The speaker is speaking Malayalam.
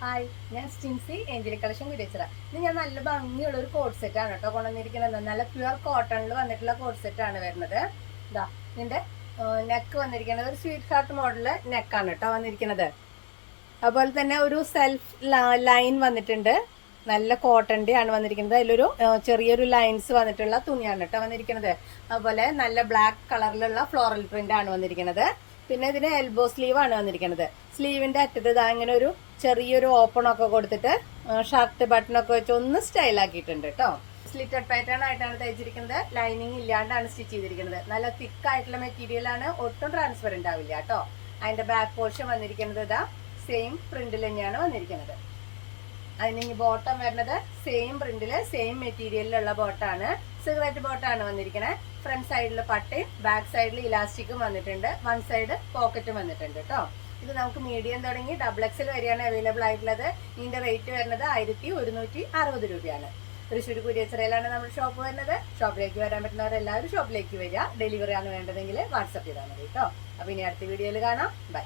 ഹായ്, ഞാൻ സ്റ്റിൻസി ഏഞ്ചലി കളക്ഷൻ കുരിയച്ചിറ. ഇത് ഞാൻ നല്ല ഭംഗിയുള്ള ഒരു കോഡ് സെറ്റ് ആണ് കേട്ടോ കൊണ്ടുവന്നിരിക്കുന്നത്. നല്ല പ്യുവർ കോട്ടണിൽ വന്നിട്ടുള്ള കോഡ് സെറ്റ് ആണ് വരുന്നത്. ഇതാ ഇതിന്റെ നെക്ക് വന്നിരിക്കുന്നത് ഒരു സ്വീറ്റ് ഹാർട്ട് മോഡല് നെക്കാണ് കേട്ടോ വന്നിരിക്കുന്നത്. അതുപോലെ തന്നെ ഒരു സെൽഫ് ലൈൻ വന്നിട്ടുണ്ട്. നല്ല കോട്ടന്റെ ആണ് വന്നിരിക്കുന്നത്. അതിലൊരു ചെറിയൊരു ലൈൻസ് വന്നിട്ടുള്ള തുണിയാണ് കേട്ടോ വന്നിരിക്കുന്നത്. അതുപോലെ നല്ല ബ്ലാക്ക് കളറിലുള്ള ഫ്ലോറൽ പ്രിന്റ് ആണ് വന്നിരിക്കുന്നത്. പിന്നെ ഇതിന് എൽബോ സ്ലീവ് ആണ് വന്നിരിക്കുന്നത്. സ്ലീവിന്റെ അറ്റത്ത് ഇതാ ഇങ്ങനെ ഒരു ചെറിയൊരു ഓപ്പൺ ഒക്കെ കൊടുത്തിട്ട് ഷർട്ട് ബട്ടൺ ഒക്കെ വെച്ച് ഒന്ന് സ്റ്റൈൽ ആക്കിയിട്ടുണ്ട് കേട്ടോ. സ്ലിറ്റഡ് പാറ്റേൺ ആയിട്ടാണ് തയ്ച്ചിരിക്കുന്നത്. ലൈനിങ് ഇല്ലാണ്ടാണ് സ്റ്റിച്ച് ചെയ്തിരിക്കുന്നത്. നല്ല തിക്ക് ആയിട്ടുള്ള മെറ്റീരിയൽ ആണ്, ഒട്ടും ട്രാൻസ്പെറന്റ് ആവില്ല കേട്ടോ. അതിന്റെ ബാക്ക് പോർഷൻ വന്നിരിക്കുന്നത് ഇതാ സെയിം പ്രിന്റിൽ തന്നെയാണ് വന്നിരിക്കുന്നത്. അതിന് ഇനി ബോട്ടം വരുന്നത് സെയിം പ്രിന്റില് സെയിം മെറ്റീരിയലിലുള്ള ബോട്ടാണ്. സിഗരറ്റ് ബോട്ടാണ് വന്നിരിക്കുന്നത്. ഫ്രണ്ട് സൈഡിൽ പട്ടയും ബാക്ക് സൈഡിൽ ഇലാസ്റ്റിക്കും വന്നിട്ടുണ്ട്. വൺ സൈഡ് പോക്കറ്റും വന്നിട്ടുണ്ട് കേട്ടോ. ഇത് നമുക്ക് മീഡിയം തുടങ്ങി ഡബിൾ എക്സൽ വരെയാണ് അവൈലബിൾ ആയിട്ടുള്ളത്. ഇതിന്റെ റേറ്റ് വരുന്നത് 1160 രൂപയാണ്. തൃശ്ശൂർ കുരിയച്ചിറയിലാണ് നമ്മുടെ ഷോപ്പ് വരുന്നത്. ഷോപ്പിലേക്ക് വരാൻ പറ്റുന്നവരെല്ലാവരും ഷോപ്പിലേക്ക് വരിക. ഡെലിവറി ആണ് വേണ്ടതെങ്കിൽ വാട്സപ്പ് ചെയ്താൽ മതി കേട്ടോ. അപ്പൊ ഇനി അടുത്ത വീഡിയോയിൽ കാണാം. ബൈ.